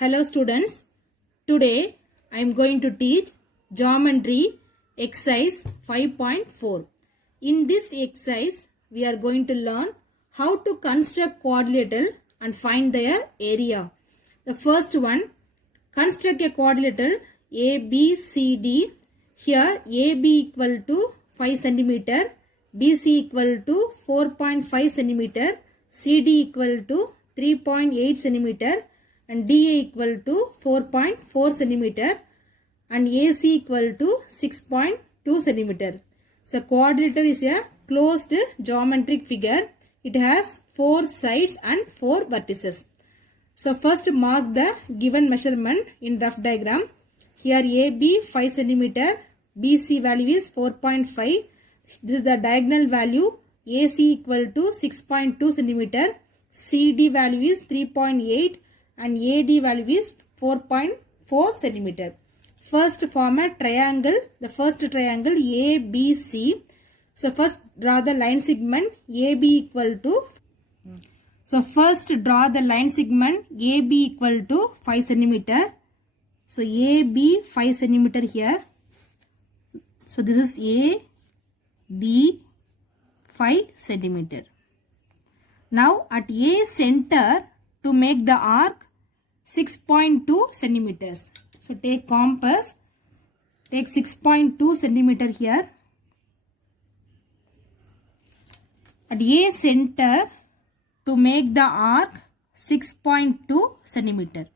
Hello students, today I am going to teach geometry exercise 5.4. In this exercise, we are going to learn how to construct quadrilateral and find their area. The first one, construct a quadrilateral ABCD. Here AB equal to 5 cm, BC equal to 4.5 cm, CD equal to 3.8 cm, and DA equal to 4.4 cm and AC equal to 6.2 cm. So quadrilateral is a closed geometric figure. It has 4 sides and 4 vertices. So first mark the given measurement in rough diagram. Here AB 5 cm, BC value is 4.5. This is the diagonal value. AC equal to 6.2 cm, CD value is 3.8 and AD value is 4.4 cm. First form a triangle. The first triangle ABC. So first draw the line segment AB equal to. So first draw the line segment AB equal to 5 cm. So AB 5 cm here. So this is AB 5 cm. Now at A center to make the arc 6.2 centimeters. So take compass, take 6.2 centimeter here. At A center to make the arc 6.2 centimeter.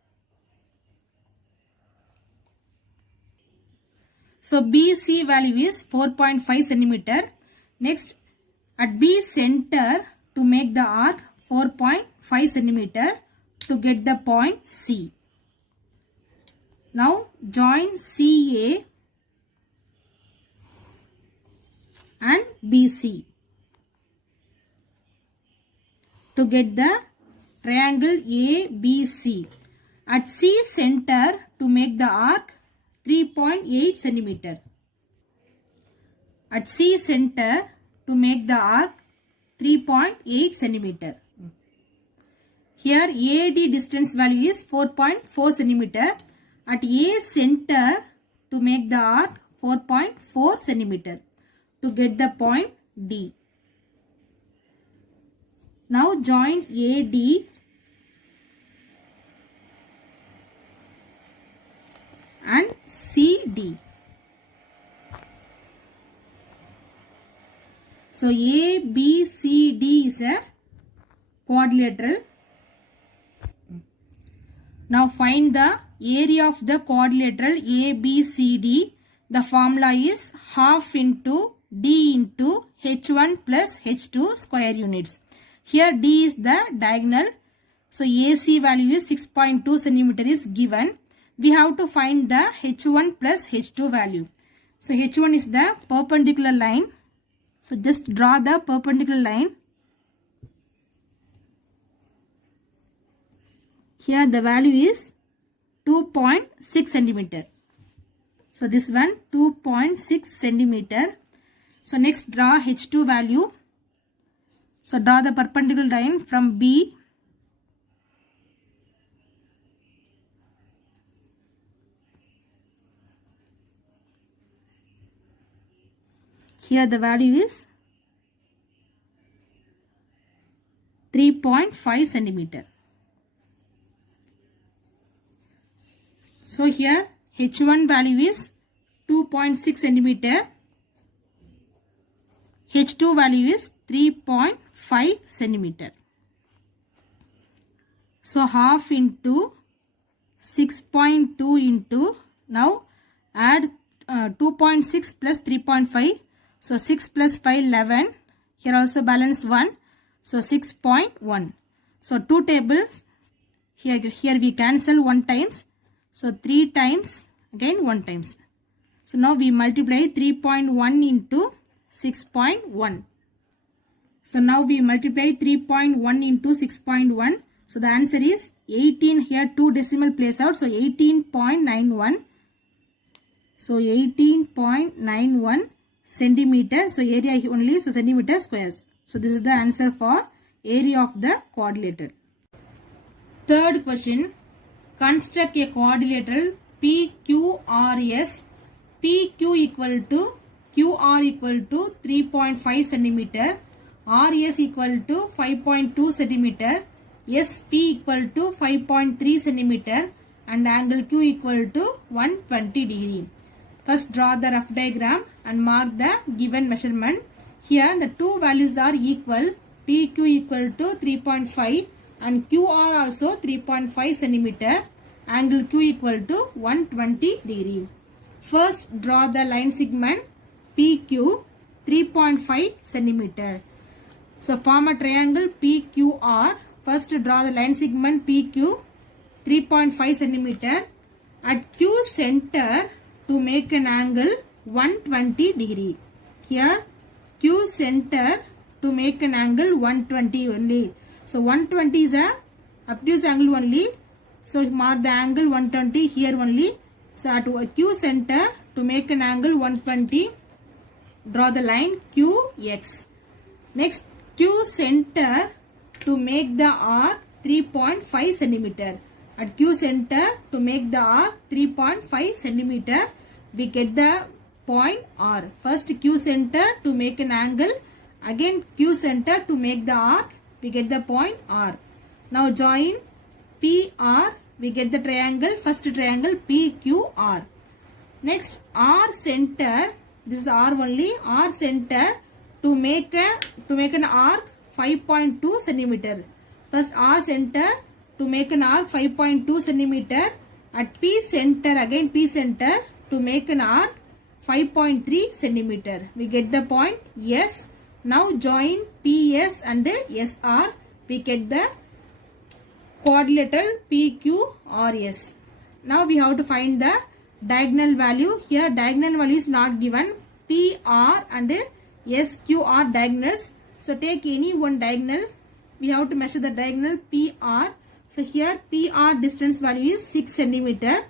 So BC value is 4.5 centimeter. Next at B center to make the arc 4.5 centimeter. To get the point C. Now join CA and BC to get the triangle ABC. At C center to make the arc 3.8 centimeter. At C center to make the arc 3.8 centimeter. Here AD distance value is 4.4 cm. At A center to make the arc 4.4 cm to get the point D. Now join AD and CD. So ABCD is a quadrilateral. Now find the area of the quadrilateral ABCD. The formula is half into D into H1 plus H2 square units. Here D is the diagonal. So AC value is 6.2 cm is given. We have to find the H1 plus H2 value. So H1 is the perpendicular line. So just draw the perpendicular line. Here the value is 2.6 centimeter. So this one 2.6 centimeter. So next draw H2 value. So draw the perpendicular line from B. Here the value is 3.5 centimeter. So here H1 value is 2.6 centimeter. H2 value is 3.5 centimeter. So half into 6.2 into, now add 2.6 plus 3.5. So 6 plus 5 11. Here also balance 1. So 6.1. So 2 tables. Here we cancel 1 times. So 3 times, again 1 times. So now we multiply 3.1 into 6.1. So now we multiply 3.1 into 6.1. So the answer is 18. Here 2 decimal place out. So 18.91. So 18.91 centimeter. So area only, so centimeter squares. So this is the answer for area of the quadrilateral. Third question. construct a quadrilateral PQRS. PQ equal to QR equal to 3.5 centimeter, RS equal to 5.2 centimeter, SP equal to 5.3 centimeter, and angle Q equal to 120 degree. First draw the rough diagram and mark the given measurement. Here the two values are equal. PQ equal to 3.5 and QR also 3.5 centimeter. Angle Q equal to 120 degree. First draw the line segment PQ 3.5 centimeter. So form a triangle PQR. First draw the line segment PQ 3.5 centimeter at Q center to make an angle 120 degree. Here Q center to make an angle 120 only. So 120 is a obtuse angle only. So mark the angle 120 here only. So at Q center to make an angle 120, draw the line QX. Next Q center to make the arc 3.5 centimeter. At Q center to make the arc 3.5 centimeter, we get the point R. First Q center to make an angle, again Q center to make the arc, we get the point R. Now join PR, we get the triangle, first triangle PQR. Next R center, this is R only, R center to make an arc 5.2 centimeter. First R center to make an arc 5.2 centimeter. At P center, again P center to make an arc 5.3 centimeter. We get the point S. Now join PS and SR. We get the quadrilateral PQRS. Now we have to find the diagonal value. Here diagonal value is not given. PR and SQR diagonals. So take any one diagonal. We have to measure the diagonal PR. So here PR distance value is 6 centimeter.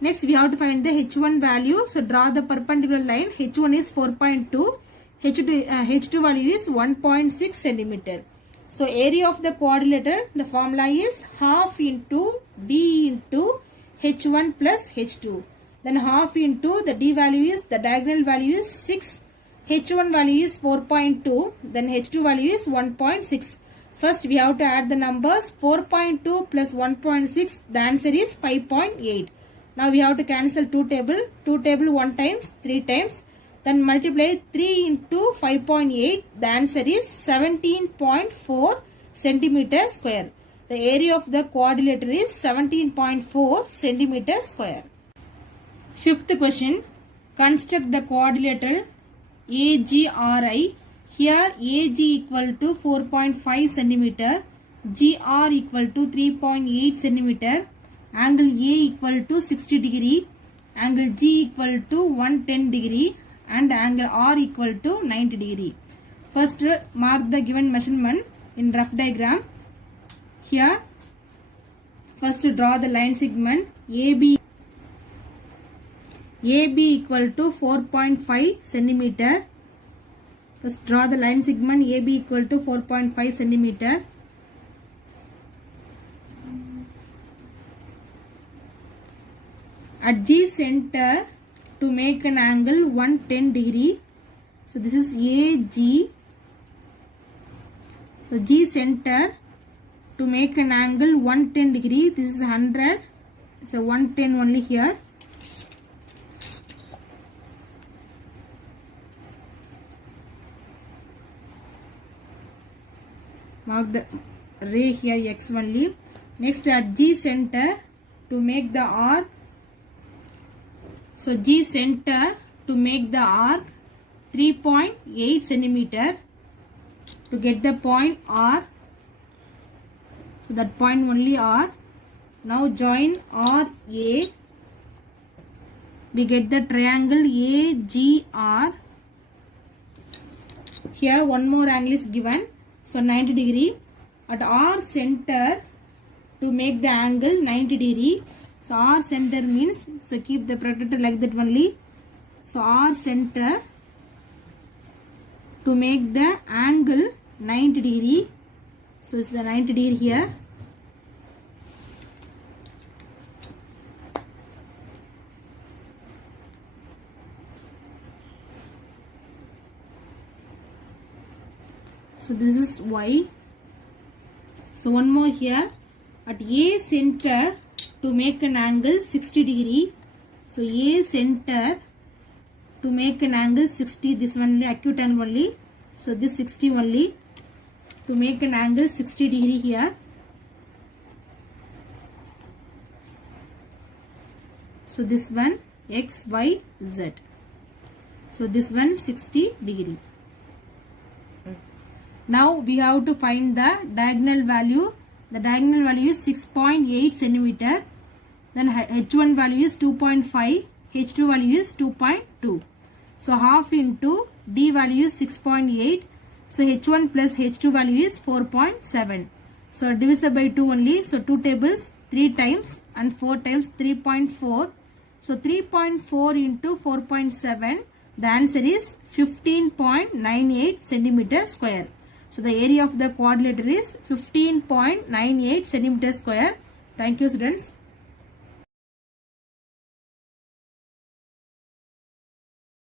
Next we have to find the H1 value. So draw the perpendicular line. H1 is 4.2. H2 value is 1.6 centimeter. So area of the quadrilateral, the formula is half into D into H1 plus H2. Then half into the D value is, the diagonal value is 6. H1 value is 4.2. Then H2 value is 1.6. First we have to add the numbers. 4.2 plus 1.6. The answer is 5.8. Now we have to cancel 2 table. 2 table 1 times, 3 times. Then multiply 3 into 5.8. The answer is 17.4 centimeter square. The area of the quadrilateral is 17.4 centimeter square. Fifth question. Construct the quadrilateral AGRI. Here AG equal to 4.5 centimeter. GR equal to 3.8 centimeter. Angle A equal to 60 degree. Angle G equal to 110 degree. And angle R equal to 90 degree. First mark the given measurement in rough diagram. Here first draw the line segment AB equal to 4.5 centimeter. First draw the line segment AB equal to 4.5 centimeter. At G center to make an angle 110 degree. So this is AG. So G center to make an angle 110 degree. This is 100. So 110 only here. Mark the ray here X only. Next at G center to make the arc. So G center to make the arc 3.8 centimeter to get the point R. So that point only R. Now join RA. We get the triangle AGR. Here one more angle is given. So 90 degree. At R center to make the angle 90 degree. So R center means, so keep the protector like that only. So R center to make the angle 90 degree. So it's the 90 degree here. So this is y. So one more here. At A center to make an angle 60 degree. So A center to make an angle 60. This only acute angle only. So this 60 only to make an angle 60 degree here. So this one x, y, z. So this one 60 degree. Now we have to find the diagonal value. The diagonal value is 6.8 centimeter. Then h1 value is 2.5. h2 value is 2.2. So half into d value is 6.8. So h1 plus h2 value is 4.7. So divisible by 2 only. So 2 tables 3 times and 4 times 3.4. So 3.4 into 4.7. The answer is 15.98 centimeter square. So the area of the quadrilateral is 15.98 centimeter square. Thank you, students.